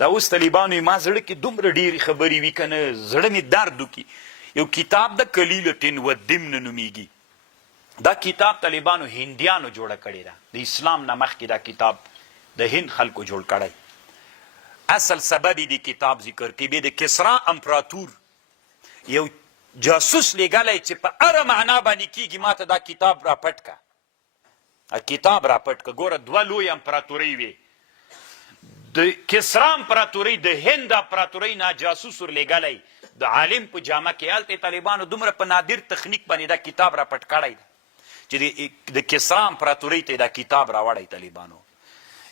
دا اوس طالبانو ما زړه کې دومره ډېرې خبرې وي که نه زړه مې درد وکړي. یو کتاب د کلیلتن و دمن نومیږي. دا کتاب طالبانو هندیانو جوړه کړې ده. د اسلام نه مخکې دا کتاب د هند خلکو جوړ کړی. اصل سبب یې د کتاب ذکر کوي. بیا د کسرا امپراتور یو جاسوس لیږلی چې په هره معنا باندې کېږي ما ته دا کتاب را پټ که. کتاب را پټ که. ګوره دوه لوی امپراتورۍ وې. د کسرا امپراتورۍ د هند امپراتورۍ نه جاسوس ور لیږلی د عالم په جامه کې. هلته طالبانو دومره په نادر تخنیک باندې دا کتاب را پټ کړی دی چې د کسرا امپراتورۍ ته دا کتاب راوړی طالبانو.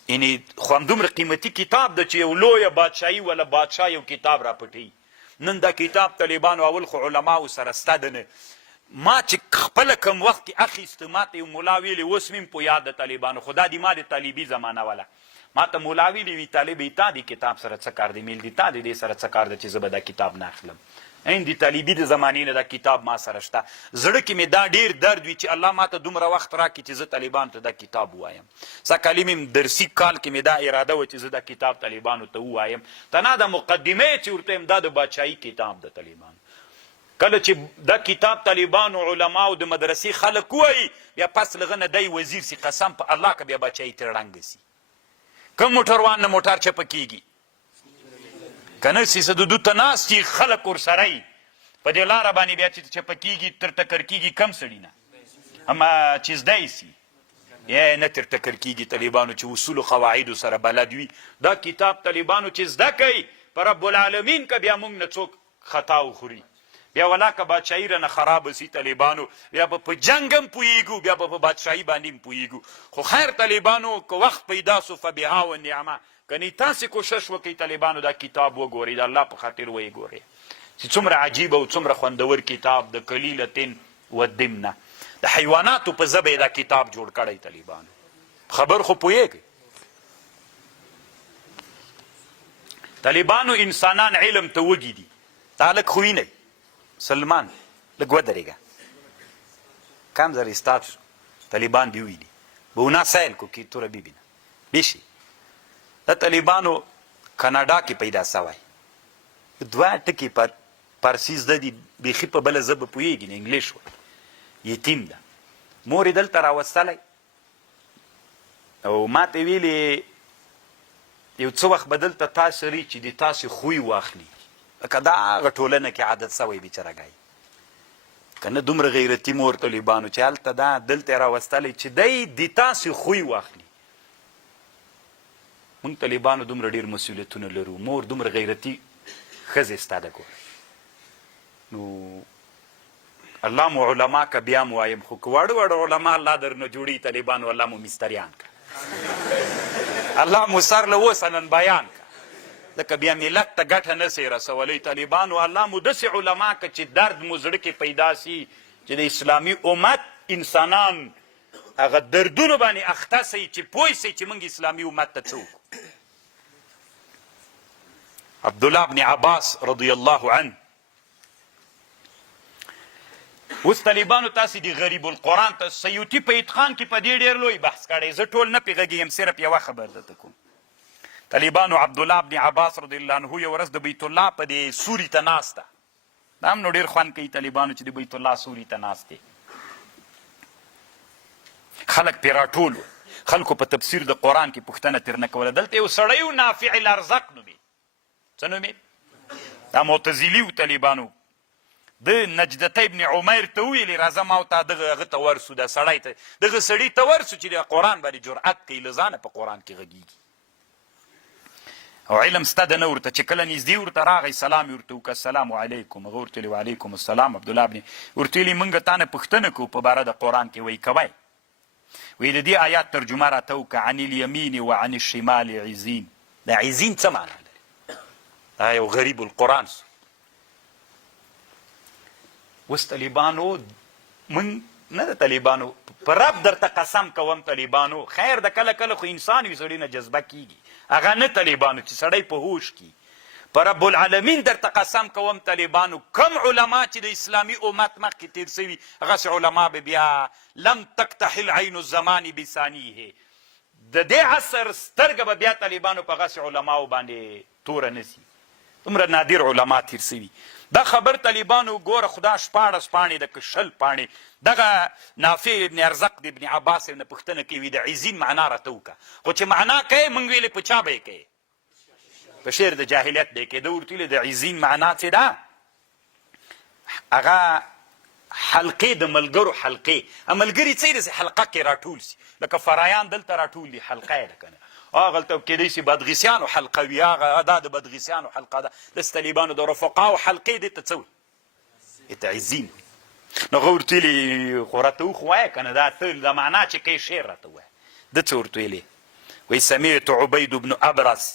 یعنې خو همدومره قیمتي کتاب ده چې یو لویه بادشاهي ولا بادشاه یو کتاب را پټوي. نن دا کتاب طالبانو اول خو علماو سره سته ده نه. ما چې خپله کم وخت کې اخیسته ما ته یو ملا ویلې اوس مې په یاد د طالبانو خو دا د ما د طالبي زمانه وله. ما ته ملا ویلې وي طالبې تا دې کتاب سره څه کار دی؟ میل دي تا د دې سره څه کار ده چې زه به دا کتاب نه اخلم. د طالبي د زمانې نه دا کتاب ما سره شته. زړه کې مې دا ډېر درد وي چې الله ما ته دومره وخت راکړي چې زه طالبانو ته دا کتاب ووایم. سږکالي مې درسي کال کې مې دا اراده وه چې زه دا کتاب طالبانو ته ووایم. تنا دا مقدمه چې ورته یم دا د بادشاهي کتاب د طالبانو. کله چې دا کتاب طالبانو علماو د مدرسې خلک ووایي بیا پس له هغه نه دی وزیر سي قسم په الله که بیا بادشاهي ترې ړنګه سي. کم موټروان نه موټر چپه کېږي که نه سي څه د دو ته ناست دي خلک ورسره یي په دې لاره باندې بیا چې چپه کېږي تر ټکر کېږي کم سړي نه اما چې زده یې سي یا نه تر ټکر کېږي. طالبانو چې اصولو قواعدو سره بلد وي دا کتاب طالبانو چې زده کوي په رب العالمین که بیا موږ نه څوک خطا وخوري بیا ولا که بادشاهي رانه خرابه سي طالبانو بیا به په جنګ هم پوهېږو بیا به په بادشاهي باندې هم پوهېږو. خو خیر طالبانو که وخت پیدا سو فبها و نعمه کنی تاسې کوشش وکړئ طالبانو دا کتاب وګورئ د الله په خاطر ویې ګورئ چې څومره عجیب او څومره خوندور کتاب د کلیلتن و دمنه. د حیواناتو په ژبه یې دا کتاب جوړ کړی طالبانو. خبر خو پوهېږئ طالبانو انسانان علم ته وږي دي. تا لږ خو وینئ سلمان لږ ودرېږه کم ذره استاد شو طالبان دې وویني به اونا سیل کو که تو را ببینه بیشي. دا طالبانو کاناډا کې پیدا سوی. دوه ټکي پارسي زده دي بیخي په بله ژبه پوهېږي نه انګلیش و. یتیم ده مور یې دلته راوستلی او ما ته ویلې یو څه وخت به دلته تاسې ري چې د تاسې خوی واخلي لکه دا هغه ټولنه کې عادت سوی بیچارهګی که نه دومره غیرتي مور طالبانو چې هلته دا دلته یې راوستلی چې دی د تاسې خوی واخلي. مونږ طالبانو دومره ډېر مسؤلیتونه لرو. مور دومره غیرتي ښځې ستا ده ګوره. نو الله مو علما که بیا م وایم خو که واړه واړه علما الله درنه جوړي طالبانو الله مو مستریان که الله مو سر له اوسه نن بیان که ځکه بیا ملت ته ګټه نه سي رسولی. طالبانو الله مو داسې علما که چې درد مو زړه کې پیدا سي چې د اسلامي امت انسانان هغه دردونو باندې اخته سي چې پوه سي چې موږ اسلامي امت ته څه وکړو. عبدالله بن عباس رضی الله عنه اوس طالبانو تاسې د غریب القرآن ته سیوطي په اتقان کې په دې ډېر لوی بحث کړی. زه ټول نه پې غږېږم صرف یوه خبر درته کوم. طالبانو عبدالله بن عباس رضی الله عنه یو ورځ د بیت الله په دې سوري ته ناسته. دا هم نو ډېر خوند کوي طالبانو چې د بیت الله سوري ته ناست دی. خلک پرې راټول وو. خلکو په تفسیر د قرآن کې پوښتنه ترنه کوله. دلته یو سړی و نافع الارزق نومې څه نومې دا معتزلي و طالبانو. د نجدته ابن عمیر ته وویلې راځه ما ته دغه هغه ته ورسو دا سړی ته دغه سړي ته ورسو چې د قرآن باندې جرأت کوي له ځانه په قرآن کې غږېږي او علم سته ده نه ورته چې کله نږدې ورته راغی سلام یې ورته وکړه السلام علیکم هغه ورته ویلي وعلیکم السلام عبدالله ابن ورته ویلي موږ تا نه پوښتنه کوو په باره د قرآن کې وایي کوی وایي د دې آیات ترجمه راته وکړه عن الیمین و عن الشمال عزین. دا عزین څه معنا لري؟ دا یو غریب القرآن سو. اوس طالبانو من نه د طالبانو په رب درته قسم کوم طالبانو خیر د کله کله خو انسان وي سړي نه جذبه کېږي هغه نه طالبانو چې سړی په هوش کي. په رب العالمین درته قسم کوم طالبانو کم علما چې د اسلامي امت مخکې تیر سوي هغسې علما به بیا لم تکتحل عین الزمان بثانیه د دې عصر سترګه به بیا طالبانو په هغسې علماو باندې توره نسی دومره نادر علما تیر سوي دا خبر طالبانو ګوره خدا 14 پاڼې د که 20 پاڼې دغه نافع ابن ارزق د ابن عباس نه پوښتنه کوي د عزین معنا راته وکړه خو چې معنا کوي موږ ویلې په چا به یې کوي په شعر د جاهلیت دی کې ده ورته ویلې د عزین معنا څه ده هغه حلقې د ملګرو حلقې ملګري څه داسې حلقه کې راټول سي لکه فرایان دلته راټول دي حلقه یې ده که نه هغلته کیدای شي بدغیسیانو حلقه وي هغه دا د بدغیسیانو حلقه ده داسې طالبانو د رفقاو حلقې دې ته څه وي دې ته عزین نو هغه ورته ویلې خو راته وښوایه که نه دا ته د معنا چې کوي شعر راته ووایه ده څه ورته ویلې وایي سمعت عبید بن ابرس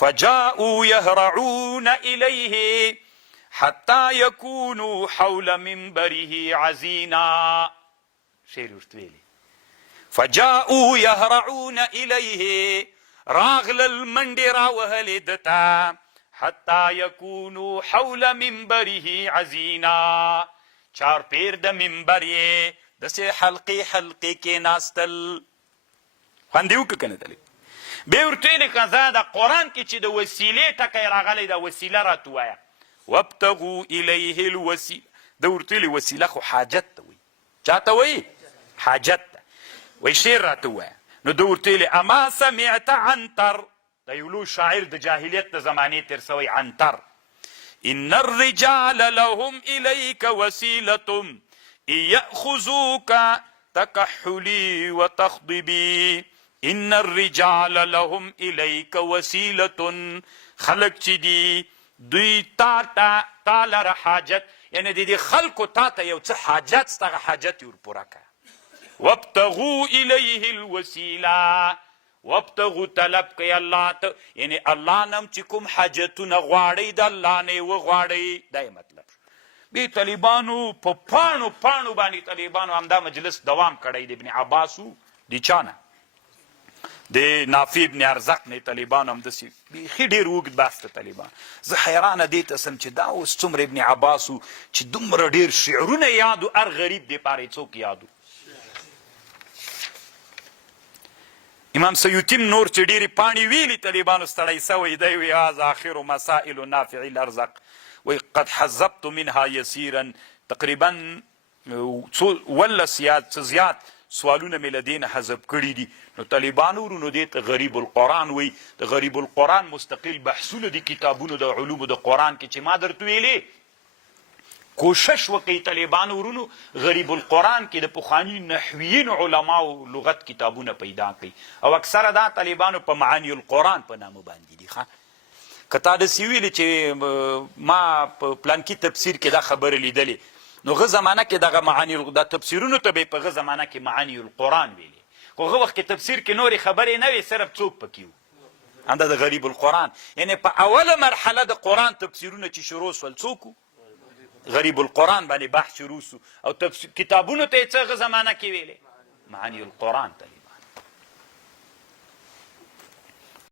فجاءوا يهرعون إليه حتى يكونوا حول منبره عزينا شعر ورته ویلې فجاءوا يهرعون إليه راغلل منډې راوهلې دته حتى يكونوا حول منبره عزينا چارپیر د منبر یې داسې حلقې حلقې کې ناستل خوند یې وکړه که نه دلې بیا ورته ویلې که زه د قرآن کې چې د وسیلې ټکی راغلی دا وسیله راته ووایه وابتغوا الیه الوسیله ده ورته ویلې وسیله خو حاجت ته وایي چا ته وایي حاجت ته وایي شعر راته ووایه نو ده ورته ویلې اما سمعت عنتر د یو لوی شاعر د جاهلیت د زمانې تېر سوی عنتر إن الرجال لهم إليك وسيلة يأخذوك تكحلي وتخضبي إن الرجال لهم إليك وسيلة خلق چې دي دوی تا لره حاجت یعنی د دې خلکو تا ته یو څه حاجت ستغه حاجت یې ورپوره کړه وابتغوا إليه الوسيله وابتغوا طلب کوي الله ته یعنی الله نم چې کوم حاجتونه غواړئ د الله نه یې وغواړئ دا یې مطلب بې طالبانو په پاڼو پاڼو باندې طالبانو همدا مجلس دوام کړی د ابن عباسو د چا نه د نافع ابن ارزق نه طالبانو همداسې بیخي ډېر اوږد بحث ته طالبان زه حیرانه دې ته سم چې دا اوس څومره ابن عباسو چې دومره ډېر شعرونه یادو هر غریب دپاره یې څوک یادو امام سیوطیم نور چې ډېرې پاڼې ویلي طالبانو ستړی سوی دی وی هذا آخر مسائل نافع الارزق وی قد حذبت منها یسیرا تقریبا 18 څه زیات سوالونه مې له دې نه حذف کړي دي نو طالبانو ورونو دې ته غریب القرآن وی د غریب القرآن مستقل بحثونه دي کتابونو د علومو د قرآن کې چې ما درته ویلې کوشش وکړئ طالبانو ورونو غریب القرآن کې د پخواني نحویین علماو لغت کتابونه پیدا کړئ او اکثره دا طالبانو په معانی القرآن په نامه باندې دي ښه که تا داسې ویلې چې ما په پلانکي تفسیر کې دا خبره لیدلې نو هغه زمانه کې دغه معانی دا تفسیرونو ته به یې په هغه زمانه کې معانی القرآن ویلې خو هغه وخت کې تفسیر کې نورې خبرې نه وې صرف څوک پکې و همدا د غریب القرآن یعنی په اوله مرحله د قرآن تفسیرونه چې شروع سول څوک غریب القرآن باندې بحث شروع سو او کتابونو ته یې څه هغه زمانه کې ویلې معانی القرآن ته